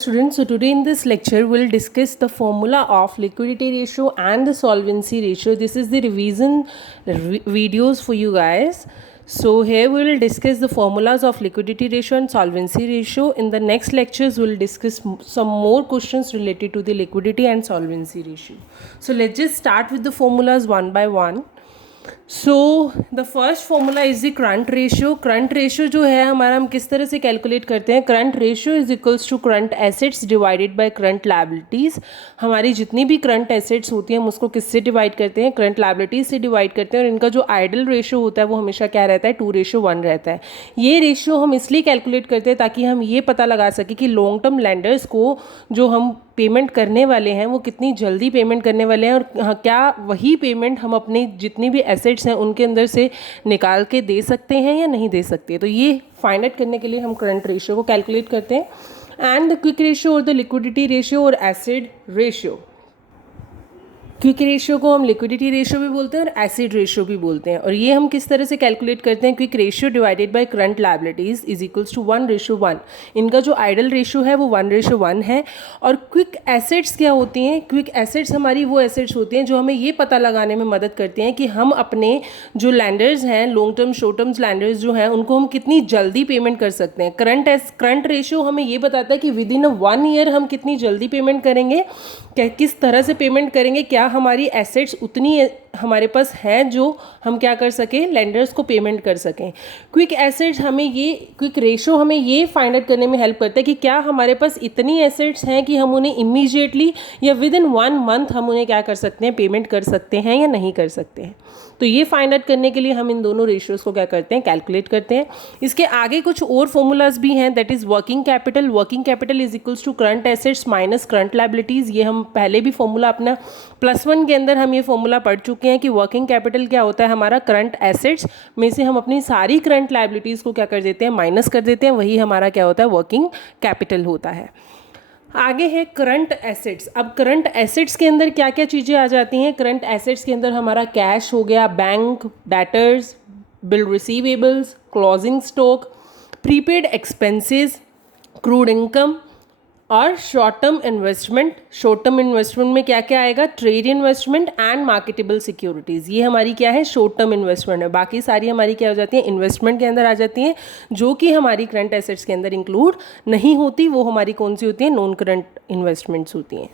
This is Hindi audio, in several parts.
Students, so today in this lecture we'll discuss the formula of liquidity ratio and the solvency ratio. This is the revision videos for you guys. So here we will discuss the formulas of liquidity ratio and solvency ratio. In the next lectures we'll discuss some more questions related to the liquidity and solvency ratio. So let's just start with the formulas one by one. So the first formula is the current ratio. Current ratio जो है हमारा, हम किस तरह से कैलकुलेट करते हैं. Current ratio is equals to current assets divided by current liabilities. हमारी जितनी भी करंट एसेट्स होती हैं हम उसको किससे डिवाइड करते हैं, करंट लायबिलिटीज से डिवाइड करते हैं. और इनका जो आइडल रेशियो होता है वो हमेशा क्या रहता है, 2:1 रहता है. ये रेशियो हम इसलिए कैलकुलेट करते हैं ताकि हम ये पता लगा सकें कि लॉन्ग टर्म लैंडर्स को जो हम पेमेंट करने वाले हैं वो कितनी जल्दी पेमेंट करने वाले हैं, और क्या वही पेमेंट हम अपनी जितनी भी एसेट्स हैं उनके अंदर से निकाल के दे सकते हैं या नहीं दे सकते. तो ये फाइंड आउट करने के लिए हम करंट रेशियो को कैलकुलेट करते हैं. एंड द क्विक रेशियो और द लिक्विडिटी रेशियो और एसिड रेशियो. क्विक रेशियो को हम लिक्विडिटी रेशियो भी बोलते हैं और एसिड रेशियो भी बोलते हैं. और ये हम किस तरह से कैलकुलेट करते हैं, quick ratio divided by current liabilities is equals to 1:1. इनका जो आइडल रेशियो है वो 1:1 है. और क्विक एसेट्स क्या होती हैं, क्विक एसेट्स हमारी वो एसेट्स होती हैं जो हमें ये पता लगाने में मदद करती हैं कि हम अपने जो लैंडर्स हैं, long term short term landers जो हैं, उनको हम कितनी जल्दी पेमेंट कर सकते हैं. करंट रेशियो हमें ये बताता है कि विद इन 1 ईयर हम कितनी जल्दी पेमेंट करेंगे, किस तरह से पेमेंट करेंगे, क्या हमारी एसेट्स उतनी हमारे पास हैं जो हम क्या कर सकें, लेंडर्स को पेमेंट कर सकें. क्विक एसेट्स हमें ये, क्विक रेशियो हमें ये फाइंड आउट करने में हेल्प करता है कि क्या हमारे पास इतनी एसेट्स हैं कि हम उन्हें इमीडिएटली या विद इन 1 मंथ हम उन्हें क्या कर सकते हैं, पेमेंट कर सकते हैं या नहीं कर सकते हैं. तो ये फाइंड आउट करने के लिए हम इन दोनों रेशियोज़ को क्या करते हैं, कैलकुलेट करते हैं. इसके आगे कुछ और फॉर्मूलाज भी हैं, that is working capital. Working capital is equals to current assets minus current liabilities. ये हम पहले भी फॉर्मूला अपना +1 के अंदर हम ये फॉर्मूला पढ़ चुके हैं कि वर्किंग कैपिटल क्या होता है, हमारा करंट एसेट्स में से हम अपनी सारी करंट लायबिलिटीज़ को क्या कर देते हैं, माइनस कर देते हैं. वही हमारा क्या होता है, वर्किंग कैपिटल होता है. आगे है करंट एसेट्स. अब करंट एसेट्स के अंदर क्या क्या चीज़ें आ जाती हैं. करंट एसेट्स के अंदर हमारा कैश हो गया, bank debtors, bill receivables, closing stock, prepaid expenses, accrued income और short term investment. Short term investment में क्या क्या आएगा, trade investment and marketable securities. ये हमारी क्या है, शॉर्ट टर्म इन्वेस्टमेंट है. बाकी सारी हमारी क्या हो जाती हैं, इन्वेस्टमेंट के अंदर आ जाती हैं, जो कि हमारी करंट एसेट्स के अंदर इंक्लूड नहीं होती. वो हमारी कौन सी होती हैं, नॉन करंट इन्वेस्टमेंट्स होती हैं.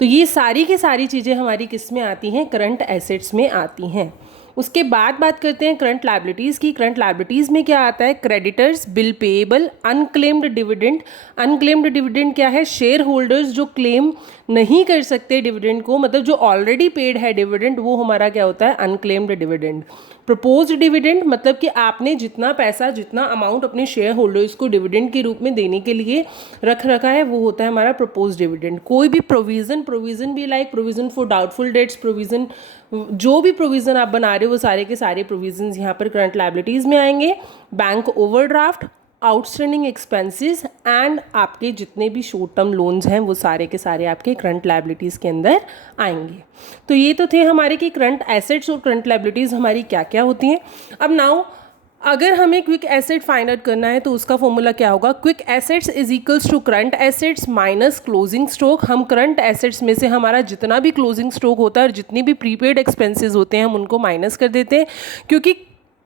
तो ये सारी की सारी चीज़ें हमारी किस में आती हैं, करंट एसेट्स में आती हैं. उसके बाद बात करते हैं करंट लायबिलिटीज़ की. करंट लायबिलिटीज़ में क्या आता है, creditors, bill payable, unclaimed dividend. Unclaimed dividend क्या है, शेयर होल्डर्स जो क्लेम नहीं कर सकते डिविडेंड को, मतलब जो ऑलरेडी पेड है डिविडेंड, वो हमारा क्या होता है, अनक्लेम्ड डिविडेंड. प्रपोज्ड डिविडेंड मतलब कि आपने जितना पैसा, जितना अमाउंट अपने शेयर होल्डर्स को डिविडेंड के रूप में देने के लिए रख रखा है, वो होता है हमारा प्रपोज्ड डिविडेंड. कोई भी प्रोविज़न भी like provision for doubtful debts, provision, जो भी प्रोविज़न आप बना रहे हो वो सारे के सारे प्रोविजंस यहाँ पर करंट लायबिलिटीज़ में आएंगे. Bank overdraft, outstanding expenses and आपके जितने भी शॉर्ट टर्म लोन्स हैं वो सारे के सारे आपके करंट लायबिलिटीज़ के अंदर आएंगे. तो ये तो थे हमारे कि करंट एसेट्स और करंट लायबिलिटीज़ हमारी क्या क्या होती हैं. अब नाउ अगर हमें क्विक एसेट फाइंड आउट करना है तो उसका फॉर्मूला क्या होगा, quick assets is equals to current assets minus closing stock. हम करंट एसेट्स में से हमारा जितना भी क्लोजिंग स्टॉक होता है और जितनी भी प्रीपेड एक्सपेंसेस होते हैं हम उनको माइनस कर देते हैं, क्योंकि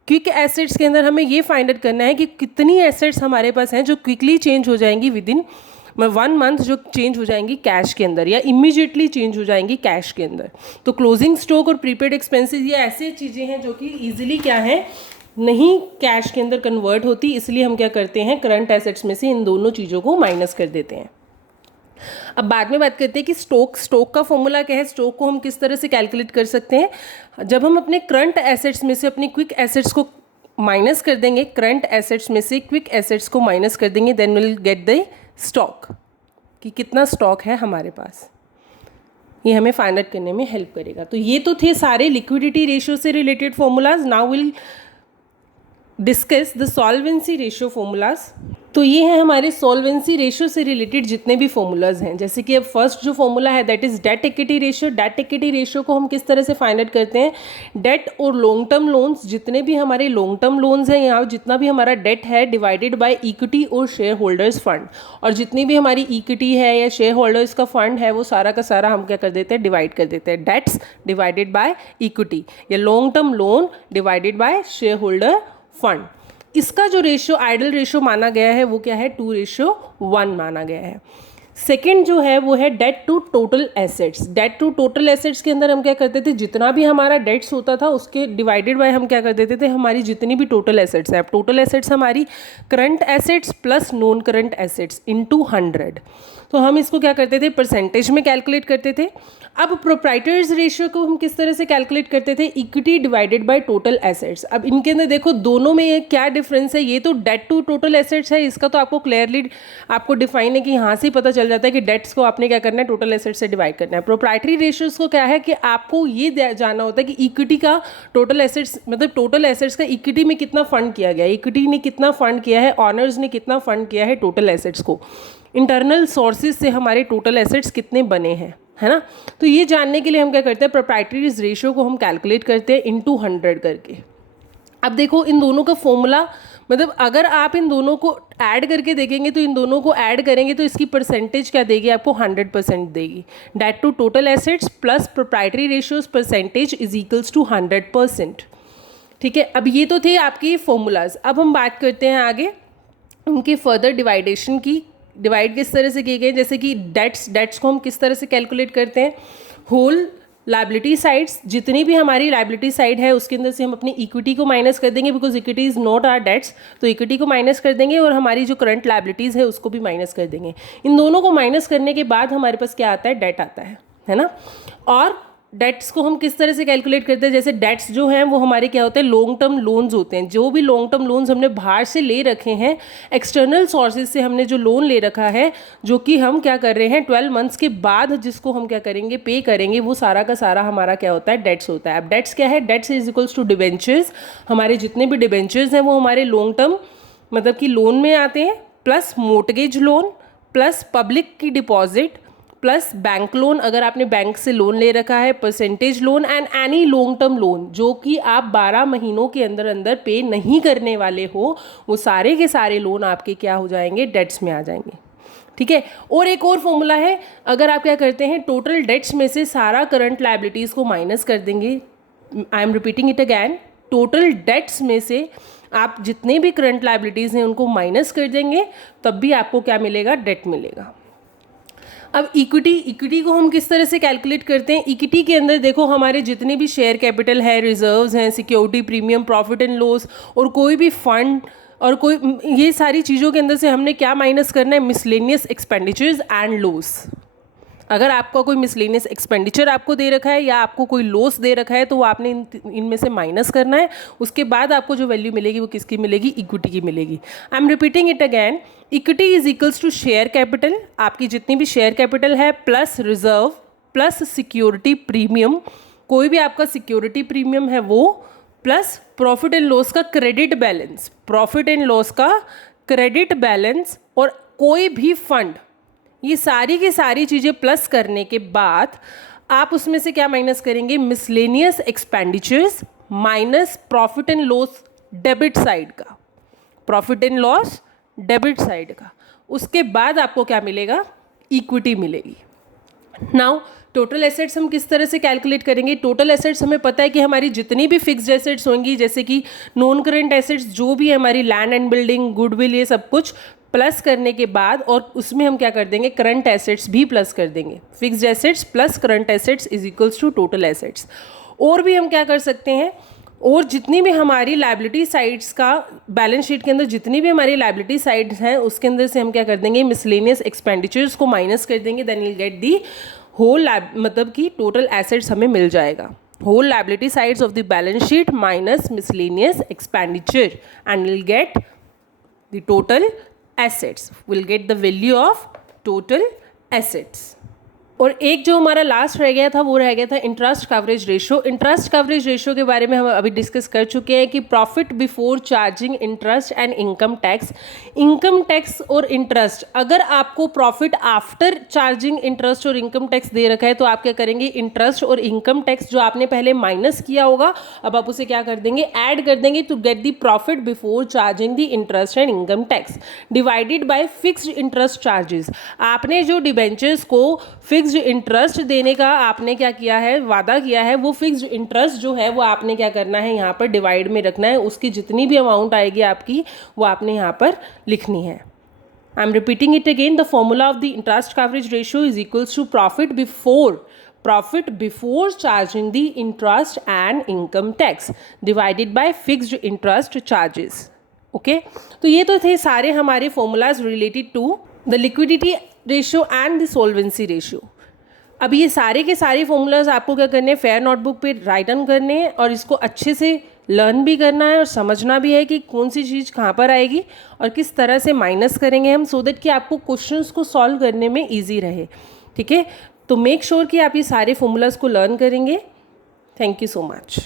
क्विक एसेट्स के अंदर हमें ये फाइंड आउट करना है कि कितनी एसेट्स हमारे पास हैं जो क्विकली चेंज हो जाएंगी विद इन 1 मंथ, जो चेंज हो जाएंगी कैश के अंदर या इमीडिएटली चेंज हो जाएंगी कैश के अंदर. तो क्लोजिंग स्टॉक और प्रीपेड एक्सपेंसेस ये ऐसी चीज़ें हैं जो कि ईजिली क्या है, नहीं कैश के अंदर कन्वर्ट होती. इसलिए हम क्या करते हैं, करंट एसेट्स में से इन दोनों चीज़ों को माइनस कर देते हैं. अब बाद में बात करते हैं कि स्टॉक का फॉर्मूला क्या है. स्टॉक को हम किस तरह से कैलकुलेट कर सकते हैं, जब हम अपने करंट एसेट्स में से अपनी क्विक एसेट्स को माइनस कर देंगे, करंट एसेट्स में से क्विक एसेट्स को माइनस कर देंगे, then will get the stock, कि कितना स्टॉक है हमारे पास. ये हमें फाइंड आउट करने में हेल्प करेगा. तो ये तो थे सारे लिक्विडिटी रेशियो से related formulas. Now will discuss the solvency ratio formulas. तो ये है हमारे सॉल्वेंसी रेशियो से रिलेटेड जितने भी फॉर्मूलाज हैं। जैसे कि अब फर्स्ट जो फॉर्मूला है that is debt equity ratio. Debt equity ratio को हम किस तरह से फाइंड आउट करते हैं, डेट और लॉन्ग टर्म लोन्स, जितने भी हमारे लॉन्ग टर्म लोन्स हैं यहाँ जितना भी हमारा डेट है डिवाइडेड बाय इक्विटी और शेयर होल्डर्स फंड, और जितनी भी हमारी इक्विटी है या शेयर होल्डर्स का फंड है वो सारा का सारा हम क्या कर देते हैं, डिवाइड कर देते हैं। डेट्स डिवाइडेड बाय इक्विटी या long term loan divided by share holder fund. इसका जो रेशियो आइडल रेशियो माना गया है वो क्या है, 2:1 माना गया है। सेकेंड जो है वो है debt to total assets. Debt to total assets के अंदर हम क्या करते थे, जितना भी हमारा डेट्स होता था उसके डिवाइडेड बाय हम क्या कर देते थे, हमारी जितनी भी टोटल एसेट्स है। अब टोटल एसेट्स हमारी current assets plus non current assets into 100, तो हम इसको क्या करते थे, परसेंटेज में कैलकुलेट करते थे। अब प्रोप्राइटर्स रेशियो को हम किस तरह से कैलकुलेट करते थे, equity divided by total assets. अब इनके अंदर देखो दोनों में ये क्या डिफरेंस है, ये तो डेट टू टोटल एसेट्स है, इसका तो आपको क्लियरली आपको डिफाइन है कि यहाँ से ही पता चल जाता है कि डेट्स को आपने क्या करना है, टोटल एसेट्स से डिवाइड करना है। प्रोप्राइटरी रेशियोज को क्या है कि आपको ये जानना होता है कि इक्विटी का टोटल एसेट्स मतलब टोटल एसेट्स का इक्विटी में कितना फंड किया गया है, इक्विटी ने कितना फंड किया है, ऑनर्स ने कितना फंड किया है टोटल एसेट्स को, इंटरनल सोर्सेज से हमारे टोटल एसेट्स कितने बने हैं, है ना। तो ये जानने के लिए हम क्या करते हैं, प्रोप्राइटरी रेशियो को हम कैलकुलेट करते हैं इनटू 100 करके। अब देखो इन दोनों का फॉर्मूला, मतलब अगर आप इन दोनों को ऐड करके देखेंगे तो इन दोनों को ऐड करेंगे तो इसकी परसेंटेज क्या देगी आपको, 100% देगी। Debt to total assets plus proprietary ratios percentage is equals to 100%। ठीक है, अब ये तो थे आपके फॉर्मूलाज। अब हम बात करते हैं आगे उनके फर्दर डिवाइडेशन की। डिवाइड किस तरह से किए गए, जैसे कि डेट्स को हम किस तरह से कैलकुलेट करते हैं, होल लाइबिलिटी साइड्स, जितनी भी हमारी लाइबिलिटी साइड है उसके अंदर से हम अपनी इक्विटी को माइनस कर देंगे, because equity is not our debts, तो इक्विटी को माइनस कर देंगे और हमारी जो करंट लाइबिलिटीज़ है उसको भी माइनस कर देंगे। इन दोनों को माइनस करने के बाद हमारे पास क्या आता है, डेट आता है ना। और डेट्स को हम किस तरह से कैलकुलेट करते हैं, जैसे डेट्स जो हैं वो हमारे क्या होते हैं, लॉन्ग टर्म लोन्स होते हैं। जो भी लॉन्ग टर्म लोन्स हमने बाहर से ले रखे हैं, एक्सटर्नल सोर्सेज से हमने जो लोन ले रखा है, जो कि हम क्या कर रहे हैं 12 मंथ्स के बाद जिसको हम क्या करेंगे, पे करेंगे, वो सारा का सारा हमारा क्या होता है, डेट्स होता है। अब डेट्स क्या है, debts is equals to debentures. हमारे जितने भी डिबेंचर्स हैं वो हमारे लॉन्ग टर्म मतलब कि लोन में आते हैं, plus mortgage loan, plus public की डिपॉजिट, प्लस बैंक लोन अगर आपने बैंक से लोन ले रखा है, percentage loan and any long term loan जो कि आप 12 महीनों के अंदर अंदर पे नहीं करने वाले हो, वो सारे के सारे लोन आपके क्या हो जाएंगे, डेट्स में आ जाएंगे। ठीक है, और एक और फॉर्मूला है, अगर आप क्या करते हैं, टोटल डेट्स में से सारा करंट लाइबिलिटीज़ को माइनस कर देंगे। आई am repeating it again, total debts में से आप जितने भी करंट लाइबिलिटीज़ हैं उनको माइनस कर देंगे, तब भी आपको क्या मिलेगा, डेट मिलेगा। अब इक्विटी को हम किस तरह से कैलकुलेट करते हैं, इक्विटी के अंदर देखो हमारे जितने भी शेयर कैपिटल है, रिजर्व्स हैं, security premium, profit and loss और कोई भी फंड और कोई, ये सारी चीज़ों के अंदर से हमने क्या माइनस करना है, मिसलेनियस एक्सपेंडिचर्स एंड लॉस। अगर आपका कोई मिसलेनियस एक्सपेंडिचर आपको दे रखा है या आपको कोई लॉस दे रखा है तो वो आपने इनमें से माइनस करना है, उसके बाद आपको जो वैल्यू मिलेगी वो किसकी मिलेगी, इक्विटी की मिलेगी। I am repeating it again, equity is equals to share capital, आपकी जितनी भी शेयर कैपिटल है, plus reserve, plus security premium, कोई भी आपका सिक्योरिटी प्रीमियम है वो, प्लस प्रॉफिट एंड लॉस का credit balance, profit and loss का क्रेडिट बैलेंस और कोई भी फंड, ये सारी की सारी चीज़ें प्लस करने के बाद आप उसमें से क्या माइनस करेंगे, miscellaneous expenditures minus profit and loss debit side का, profit and loss debit side का, उसके बाद आपको क्या मिलेगा, इक्विटी मिलेगी। नाउ टोटल एसेट्स हम किस तरह से कैलकुलेट करेंगे, टोटल एसेट्स हमें पता है कि हमारी जितनी भी फिक्स्ड एसेट्स होंगी, जैसे कि नॉन करंट एसेट्स जो भी है हमारी लैंड एंड बिल्डिंग, गुडविल, ये सब कुछ प्लस करने के बाद और उसमें हम क्या कर देंगे, करंट एसेट्स भी प्लस कर देंगे। Fixed assets plus current assets is equals to total assets. और भी हम क्या कर सकते हैं, और जितनी भी हमारी लाइबिलिटी साइड्स का बैलेंस शीट के अंदर जितनी भी हमारी लाइबिलिटी साइड्स हैं उसके अंदर से हम क्या कर देंगे, मिसलेनियस एक्सपेंडिचर्स को माइनस कर देंगे, then will get the whole मतलब कि टोटल एसेट्स हमें मिल जाएगा। Whole liability sides of the balance sheet minus miscellaneous expenditure and will get the total assets, will get the value of total assets. और एक जो हमारा लास्ट रह गया था वो रह गया था interest coverage ratio. Interest coverage ratio के बारे में हम अभी डिस्कस कर चुके हैं कि profit before charging interest and income tax और इंटरेस्ट, अगर आपको प्रॉफिट आफ्टर चार्जिंग इंटरेस्ट और इनकम टैक्स दे रखा है तो आप क्या करेंगे, इंटरेस्ट और इनकम टैक्स जो आपने पहले माइनस किया होगा अब आप उसे क्या कर देंगे, ऐड कर देंगे to get the profit before charging the interest and income tax divided by fixed interest charges. आपने जो डिबेंचर्स को फिक्स्ड इंटरेस्ट देने का आपने क्या किया है, वादा किया है, वो फिक्स्ड इंटरेस्ट जो है वो आपने क्या करना है, यहाँ पर डिवाइड में रखना है, उसकी जितनी भी अमाउंट आएगी आपकी वो आपने यहाँ पर लिखनी है। I am repeating it again, the formula of the interest coverage ratio is equals to profit before charging the interest and income tax divided by fixed interest charges. Okay, तो ये तो थे सारे हमारे formulas related to the liquidity ratio and the solvency ratio. अब ये सारे के सारे फॉर्मूलाज आपको क्या करने हैं, फेयर नोटबुक पे राइट डाउन करने हैं और इसको अच्छे से लर्न भी करना है और समझना भी है कि कौन सी चीज़ कहाँ पर आएगी और किस तरह से माइनस करेंगे हम, सो दैट कि आपको क्वेश्चंस को सॉल्व करने में ईजी रहे। ठीक है, तो मेक श्योर कि आप ये सारे फॉर्मूलाज को लर्न करेंगे। Thank you so much.